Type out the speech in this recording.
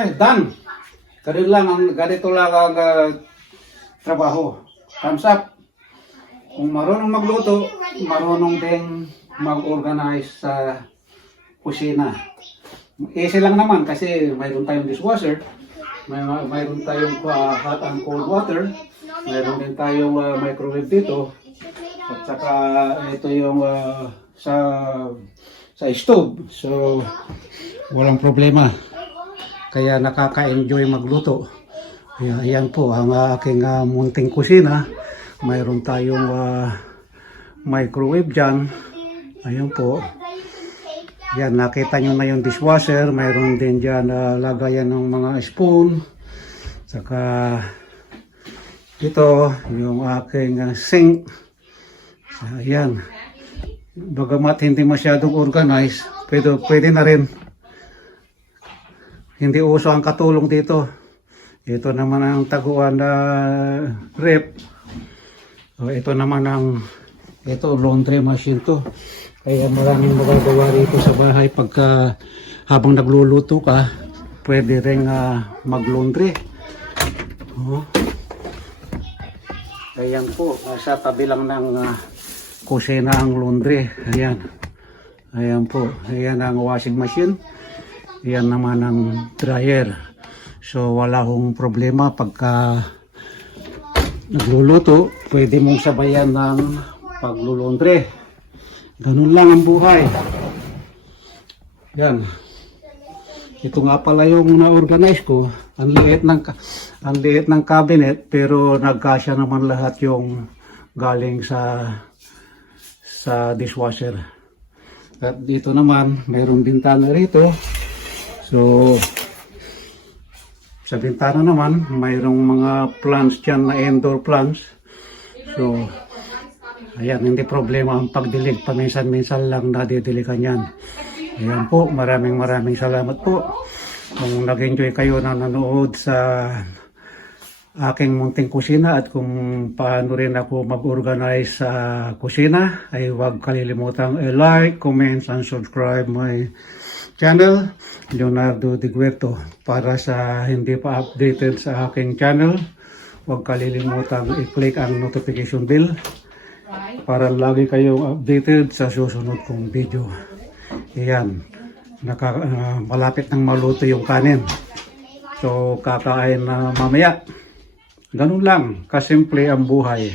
Okay, done. Ganito lang ang trabaho. Thumbs up. Kung marunong magluto, marunong din mag-organize sa kusina. Easy lang naman kasi mayroon tayong dishwasher, mayroon tayong hot and cold water, mayroon din tayong microwave dito, at saka ito yung sa stove. So, walang problema. Kaya nakaka-enjoy magluto. Ayan po ang aking munting kusina. Mayroon tayong microwave dyan. Ayan po. Yan, nakita nyo na yung dishwasher. Mayroon din dyan lagayan ng mga spoon. Saka ito yung aking sink. Ayan. Bagamat hindi masyadong organized, pwede na rin. Hindi uso ang katulong dito. Ito naman ang taguan na rep. Ito naman laundry machine to. Kaya maraming magagawa rito sa bahay pagka habang nagluluto ka, pwede rin mag-laundry. Ayan po, nasa tabi lang ng kusina ang laundry. Ayan. Ayan po. Ayan ang washing machine. Ayan naman ang dryer. So wala hong problema pagka nagluluto, pwede mong sabayan ng paglulundre. Ganun lang ang buhay. Yan. Ito nga pala yung na-organize ko. Ang liit ng cabinet, pero nagkasya naman lahat yung galing sa dishwasher. At dito naman, mayroong bintana rito. So, sa bintana naman, mayroong mga plants dyan na indoor plants. So, ayan, hindi problema ang pagdilig. Paminsan-minsan lang nadidiligan yan. Ayan po, maraming salamat po. Kung nag-enjoy kayo na nanood sa aking munting kusina at kung paano rin ako mag-organize sa kusina, ay huwag kalilimutang i-like, comment, and subscribe my channel, Leonardo De Guerto. Para sa hindi pa updated sa aking channel, huwag kalilimutang i-click ang notification bell para lagi kayong updated sa susunod kong video. Ayan, malapit nang maluto yung kanin. So, kakain na mamaya. Ganun lang, kasimple ang buhay.